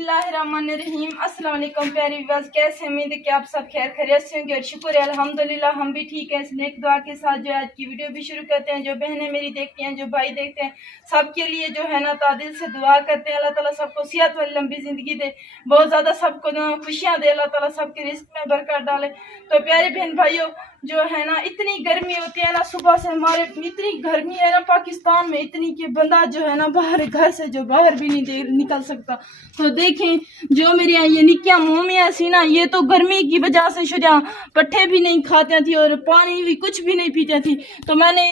बिस्मिल्लाहिर्रहमानिर्रहीम। अस्सलाम वालेकुम प्यारे व्यूअर्स, कैसे उम्मीद है कि आप सब खैर खैरियत से होंगे और शुक्र है अल्हम्दुलिल्लाह हम भी ठीक है। इसलिए एक दुआ के साथ जो आज की वीडियो भी शुरू करते हैं। जो बहनें मेरी देखती हैं, जो भाई देखते हैं, सबके लिए जो है ना तादिल से दुआ करते हैं। अल्लाह ताला सबको सेहत वाली लंबी जिंदगी दे, बहुत ज़्यादा सबको खुशियाँ दे, अल्लाह ताला सबके रिस्क में बरकत डाले। तो प्यारे बहन भाइयों, जो है ना इतनी गर्मी होती है ना, सुबह से हमारे इतनी गर्मी है ना पाकिस्तान में, इतनी कि बंदा जो है ना बाहर घर से जो बाहर भी नहीं निकल सकता। तो देखें जो मेरी ये निक्कियां मोमियां सी ना, ये तो गर्मी की वजह से शुजा पट्ठे भी नहीं खाते थी और पानी भी कुछ भी नहीं पीते थी। तो मैंने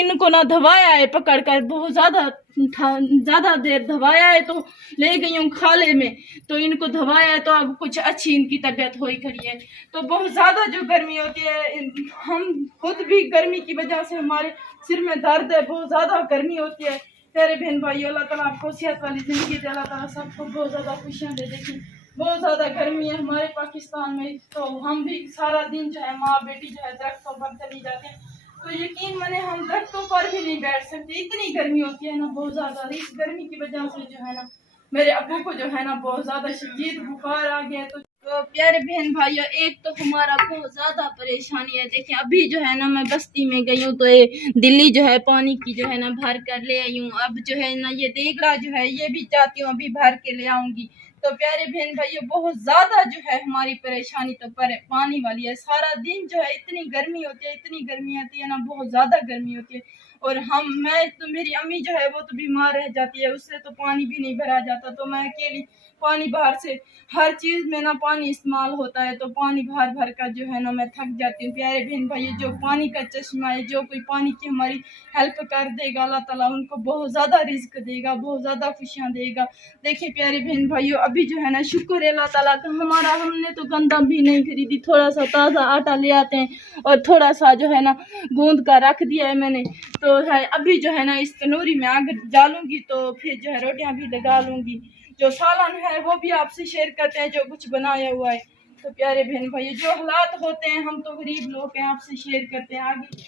इनको ना धवाया है, पकड़ कर बहुत ज़्यादा देर धवाया है। तो ले गई हूँ खाले में, तो इनको धवाया है, तो अब कुछ अच्छी इनकी तबीयत हो खड़ी है। तो बहुत ज़्यादा जो गर्मी होती है, हम खुद भी गर्मी की वजह से हमारे सिर में दर्द है, बहुत ज़्यादा गर्मी होती है। प्यारे बहन भाई, अल्लाह ताला आपको सेहत वाली ज़िंदगी दे, अल्लाह ताला सबको बहुत ज़्यादा खुशियाँ दे। देखिए बहुत ज़्यादा गर्मी है हमारे पाकिस्तान में, तो हम भी सारा दिन जो है माँ बेटी जो है दरख्तों पर चली जाते हैं। तो यकीन माने हम दरख्तों पर भी नहीं बैठ सकते, इतनी गर्मी होती है ना बहुत ज़्यादा। इस गर्मी की वजह से जो है ना मेरे अब्बू को जो है ना बहुत ज़्यादा शदीद बुखार आ गया है। तो प्यारे बहन भाइयों, एक तो हमारा बहुत ज़्यादा परेशानी है। देखिए अभी जो है ना मैं बस्ती में गई हूँ, तो ये दिल्ली जो है पानी की जो है ना भर कर ले आई हूँ। अब जो है ना ये देगड़ा जो है ये भी चाहती हूँ अभी भर के ले आऊँगी। तो प्यारे बहन भाइयों, बहुत ज़्यादा जो है हमारी परेशानी तो पानी वाली है। सारा दिन जो है इतनी गर्मी होती है, इतनी गर्मी आती है ना, बहुत ज़्यादा गर्मी होती है। और मैं तो मेरी अम्मी जो है वो तो बीमार रह जाती है, उससे तो पानी भी नहीं भरा जाता। तो मैं अकेली पानी बाहर से हर चीज़ में ना पानी इस्तेमाल होता है, तो पानी भर भर कर जो है ना मैं थक जाती हूँ। प्यारे बहन भाई, जो पानी का चश्मा है, जो कोई पानी की हमारी हेल्प कर देगा, अल्लाह ताला उनको बहुत ज़्यादा रिस्क देगा, बहुत ज़्यादा खुशियाँ देगा। देखिए प्यारे बहन भाइयों, अभी जो है ना शुक्र है अल्लाह ताला का, हमने तो गंदम भी नहीं खरीदी, थोड़ा सा ताज़ा आटा ले आते हैं और थोड़ा सा जो है ना गूंद का रख दिया है मैंने। तो है अभी जो है ना इस तनूरी में आग डालूंगी, तो फिर जो है रोटियां भी लगा लूंगी। जो सालन है वो भी आपसे शेयर करते हैं, जो कुछ बनाया हुआ है। तो प्यारे बहन भाई, जो हालात होते हैं, हम तो गरीब लोग हैं, आपसे शेयर करते हैं आगे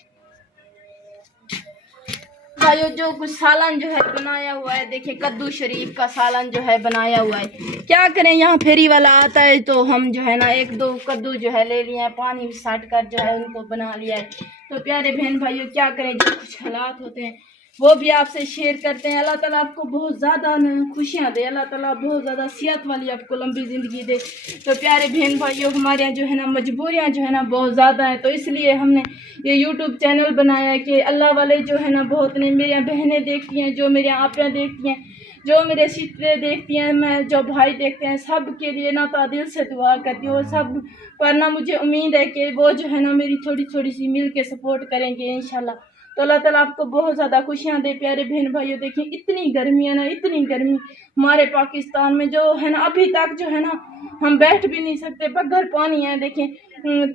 भाइयों। जो कुछ सालन जो है बनाया हुआ है, देखिए कद्दू शरीफ का सालन जो है बनाया हुआ है। क्या करें, यहाँ फेरी वाला आता है, तो हम जो है ना एक दो कद्दू जो है ले लिए हैं, पानी साट कर जो है उनको बना लिया है। तो प्यारे बहन भाइयों क्या करें, जो कुछ हालात होते हैं वो भी आपसे शेयर करते हैं। अल्लाह ताला आपको बहुत ज़्यादा खुशियाँ दे, अल्लाह ताला बहुत ज़्यादा सेहत वाली आपको लंबी ज़िंदगी दे। तो प्यारे बहन भाइयों, हमारे यहाँ जो है ना मजबूरियाँ जो है ना बहुत ज़्यादा हैं, तो इसलिए हमने ये यूट्यूब चैनल बनाया है कि अल्लाह वाले जो है ना बहुत नहीं, मेरी यहाँ बहनें देखती हैं, जो मेरे आपियाँ देखती हैं, जो मेरे सिस्टरें देखती हैं, मैं जो भाई देखते हैं, सब के लिए ना तादिल से दुआ करती हूँ। सब पर ना मुझे उम्मीद है कि वो जो है ना मेरी थोड़ी थोड़ी सी मिल के सपोर्ट करेंगे इंशाल्लाह। तो अल्लाह ताला आपको बहुत ज़्यादा खुशियाँ दे। प्यारे बहन भाइयों, देखिए इतनी गर्मी है ना, इतनी गर्मी हमारे पाकिस्तान में जो है ना, अभी तक जो है ना हम बैठ भी नहीं सकते, बगैर पानी है। देखें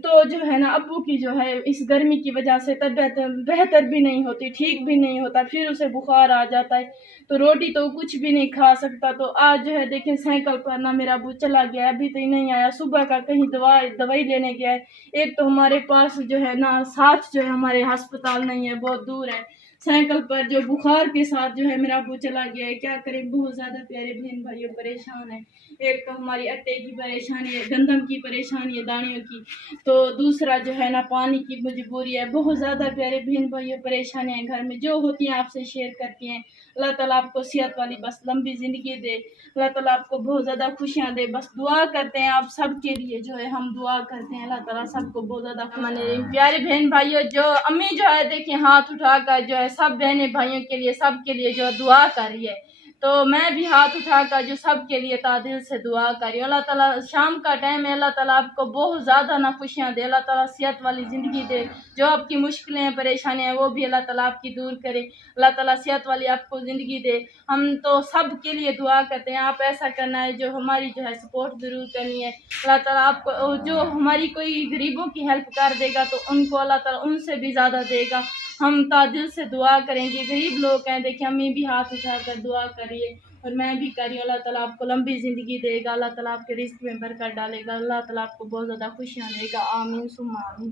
तो जो है ना अब्बू की जो है इस गर्मी की वजह से तबीयत बेहतर भी नहीं होती, ठीक भी नहीं होता, फिर उसे बुखार आ जाता है, तो रोटी तो कुछ भी नहीं खा सकता। तो आज जो है देखें साइकिल पर ना मेरा अब्बू चला गया, अभी तो नहीं आया, सुबह का कहीं दवाई लेने गया है। एक तो हमारे पास जो है ना साथ जो है हमारे अस्पताल नहीं है, बहुत दूर है। साइकिल पर जो बुखार के साथ जो है मेरा अब्बू चला गया है, क्या करें, बहुत ज़्यादा प्यारे बहन भाइयों परेशान है। एक तो हमारी आटे की परेशानी है, गंदम की परेशानी है, दानियों की, तो दूसरा जो है ना पानी की मजबूरी है। बहुत ज़्यादा प्यारे बहन भाइयों परेशानियाँ हैं घर में, जो होती हैं आपसे शेयर करती हैं। अल्लाह ताला आपको सेहत वाली बस लंबी ज़िंदगी दे, अल्लाह ताला आपको बहुत ज़्यादा खुशियाँ दे। बस दुआ करते हैं आप सब के लिए, जो है हम दुआ करते हैं, अल्लाह ताला सबको बहुत ज़्यादा माने। प्यारे बहन भाइयों, जो अम्मी जो है देखिए हाथ उठाकर जो है सब बहने भाइयों के लिए, सब के लिए जो दुआ कर रही है, तो मैं भी हाथ उठाकर जो सब के लिए तादिल से दुआ कर रही हूँ। अल्लाह ताला शाम का टाइम है, अल्लाह ताला आपको बहुत ज़्यादा ना खुशियाँ दे, अल्लाह ताला सेहत वाली ज़िंदगी दे, जो आपकी मुश्किलें परेशानियाँ हैं वो भी अल्लाह ताला आपकी दूर करे, अल्लाह ताला सेहत वाली आपको ज़िंदगी दे। हम तो सब के लिए दुआ करते हैं, आप ऐसा करना है, जो हमारी जो है सपोर्ट ज़रूर करनी है। अल्लाह ताला आपको जो हमारी कोई गरीबों की हेल्प कर देगा, तो उनको अल्लाह ताला उनसे भी ज़्यादा देगा। हम तादिल से दुआ करेंगे, गरीब लोग हैं, देखिए हमें भी हाथ उठाकर दुआ करिए, और मैं भी करी। अल्लाह ताला आपको लंबी ज़िंदगी देगा, अल्लाह ताला आपके रिस्क में बरकत डालेगा, अल्लाह ताला आपको बहुत ज़्यादा खुशियाँ देगा। आमीन सुम्मा आमीन।